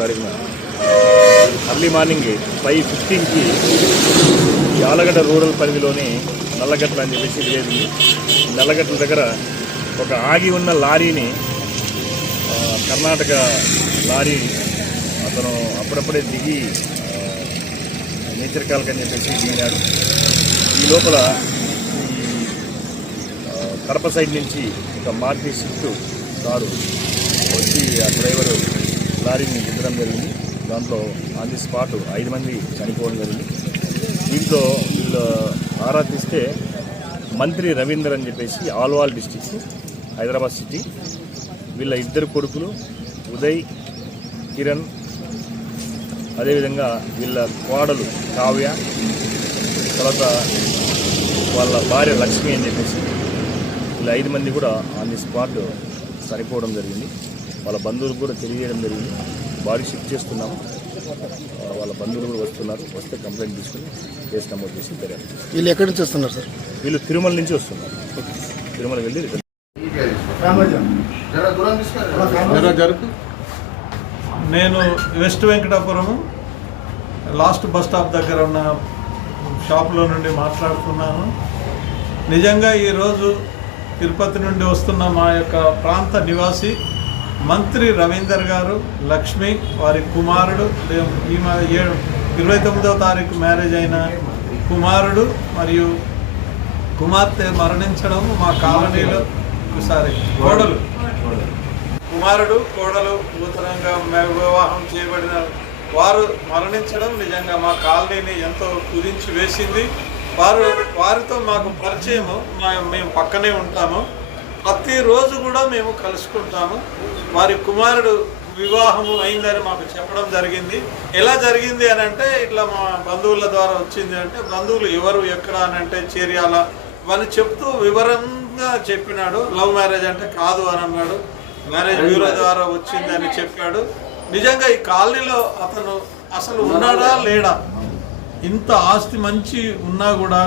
తారీఖున early morning 5:15కి Yalagadda rural పరిధిలోని నల్లగట్ల అని చెప్పేసి విలేజ్. నల్లగట్ల దగ్గర ఒక ఆగి ఉన్న లారీని కర్ణాటక లారీ అతను అప్పుడప్పుడే దిగి నేచర్ కాల్కని చెప్పేసి దిగినాడు. ఈ లోపల కడప సైడ్ నుంచి ఒక మారుతి స్విఫ్ట్ కారు వచ్చి ఆ డ్రైవరు లారీని గుద్దడం జరిగింది. దాంట్లో ఆన్ ది స్పాట్ 5 మంది చనిపోవడం జరిగింది. దీంట్లో వీళ్ళు ఆరా తీస్తే మంత్రి రవీందర్ అని చెప్పేసి ఆల్వాల్ డిస్టిక్స్ హైదరాబాద్ సిటీ, వీళ్ళ 2 కొడుకులు ఉదయ్, కిరణ్, అదేవిధంగా వీళ్ళ కోడలు కావ్య, తర్వాత వాళ్ళ భార్య లక్ష్మి అని చెప్పేసి వీళ్ళ 5 మంది కూడా ఆన్ ది స్పాట్ చనిపోవడం జరిగింది. వాళ్ళ బంధువులు కూడా తెలియజేయడం జరిగింది. బాడీ షిఫ్ట్ చేస్తున్నాము, వాళ్ళ బంధువులు కూడా వస్తున్నారు. వస్తే కంప్లైంట్ తీసుకుని కేసు నమోదు చేసి తెలియాలి. వీళ్ళు ఎక్కడి నుంచి వస్తున్నారు సార్? వీళ్ళు తిరుమల నుంచి వస్తున్నారు. తిరుమల వెళ్ళి నేను west Venkatapuram last bus stop దగ్గర ఉన్న షాప్లో నుండి మాట్లాడుతున్నాను. నిజంగా ఈరోజు తిరుపతి నుండి వస్తున్న మా యొక్క ప్రాంత నివాసి మంత్రి రవీందర్ గారు, లక్ష్మి, వారి కుమారుడు, ఈ 29వ తారీఖు మ్యారేజ్ అయిన కుమారుడు మరియు కుమార్తె మరణించడం మా కాలనీలో కోడలు, కుమారుడు కోడలు నూతనంగా వివాహం చేయబడిన వారు మరణించడం నిజంగా మా కాలనీని ఎంతో కుదించి వేసింది. వారితో మాకు పరిచయము, మేము పక్కనే ఉంటాము, ప్రతిరోజు కూడా మేము కలుసుకుంటాము. వారి కుమారుడు వివాహము అయిందని మాకు చెప్పడం జరిగింది. ఎలా జరిగింది అని అంటే ఇట్లా మా బంధువుల ద్వారా వచ్చింది అంటే, బంధువులు ఎవరు ఎక్కడ అని అంటే చేర్యాల అని చెప్తూ వివరంగా చెప్పినాడు. లవ్ మ్యారేజ్ అంటే కాదు అని అన్నాడు, మ్యారేజ్ బ్యూరో ద్వారా వచ్చింది అని చెప్పాడు. నిజంగా ఈ కాలనీలో అతను అసలు ఉన్నాడా లేడా, ఇంత ఆస్తి మంచి ఉన్నా కూడా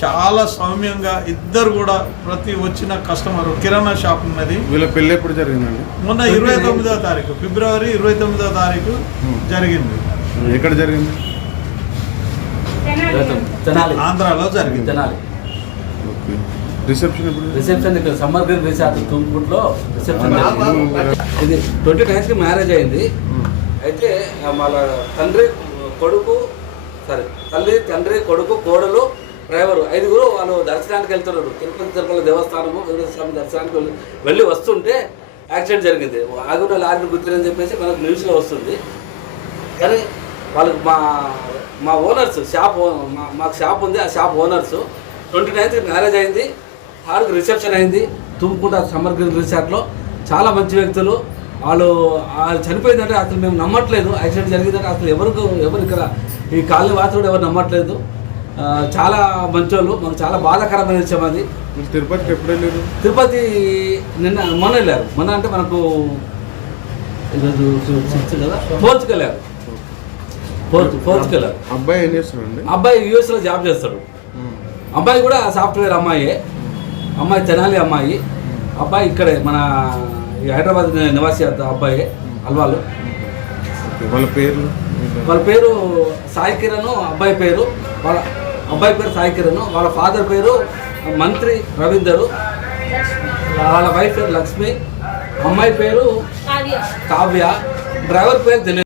చాలా సౌమ్యంగా ఇద్దరు కూడా ప్రతి వచ్చిన కస్టమర్, కిరాణా షాప్ ఉన్నది. వీళ్ళ పెళ్ళి ఎప్పుడు జరిగిందండి? మొన్న 29వ తారీఖు ఫిబ్రవరి 29వ తారీఖు జరిగింది. ఎక్కడ జరిగింది? ఆంధ్రాలో జరిగింది. రిసెప్షన్ ఇక్కడ సమ్మర్ గ్రీన్ రిసార్ట్ తుమ్ముట్లో రిసెప్షన్. ఇది 29కి మ్యారేజ్ అయింది. అయితే వాళ్ళ తల్లి, తండ్రి, కొడుకు, కోడలు, డ్రైవరు 5 వాళ్ళు దర్శనానికి వెళ్తున్నారు. తిరుపతి దేవస్థానము వెంకటేశ్వర స్వామి దర్శనానికి వెళ్ళి వస్తుంటే యాక్సిడెంట్ జరిగింది. ఆగున్న లారీని గుర్తులని చెప్పేసి మనకు న్యూస్లో వస్తుంది. కానీ వాళ్ళకి మా ఓనర్స్ షాప్, మాకు షాప్ ఉంది, ఆ షాప్ ఓనర్స్ 29కి మ్యారేజ్ అయింది, 6కి రిసెప్షన్ అయింది తుమ్ముకుంట సమ్మర్ గ్రీన్ రిసార్ట్లో. చాలా మంచి వ్యక్తులు వాళ్ళు. చనిపోయిందంటే అసలు మేము నమ్మట్లేదు. యాక్సిడెంట్ జరిగిందంటే అసలు ఎవరు ఇక్కడ ఈ కాలనీ వాసుడు ఎవరు నమ్మట్లేదు. చాలా మంచోళ్ళు. మాకు చాలా బాధాకరమైన విషయం అది. తిరుపతికి ఎప్పుడు వెళ్ళారు? తిరుపతి మొన్న వెళ్ళారు. మొన్న అంటే మనకు ఈరోజు 6 కదా, 4కి వెళ్ళారు. 4కి వెళ్ళారు. అబ్బాయి ఏం చేస్తాడండి? అబ్బాయి యూఎస్లో జాబ్ చేస్తాడు. అబ్బాయి కూడా సాఫ్ట్వేర్ అమ్మాయే. అమ్మాయి తెనాలి అమ్మాయి. అబ్బాయి ఇక్కడే మన హైదరాబాద్ నివాసి అబ్బాయి, అల్వాలు. వాళ్ళ పేరు సాయి కిరణ్. అబ్బాయి పేరు సాయి కిరణ్. వాళ్ళ ఫాదర్ పేరు మంత్రి రవీందరు. వాళ్ళ వైఫ్ పేరు లక్ష్మి. అమ్మాయి పేరు కావ్య. డ్రైవర్ పేరు దినేష్.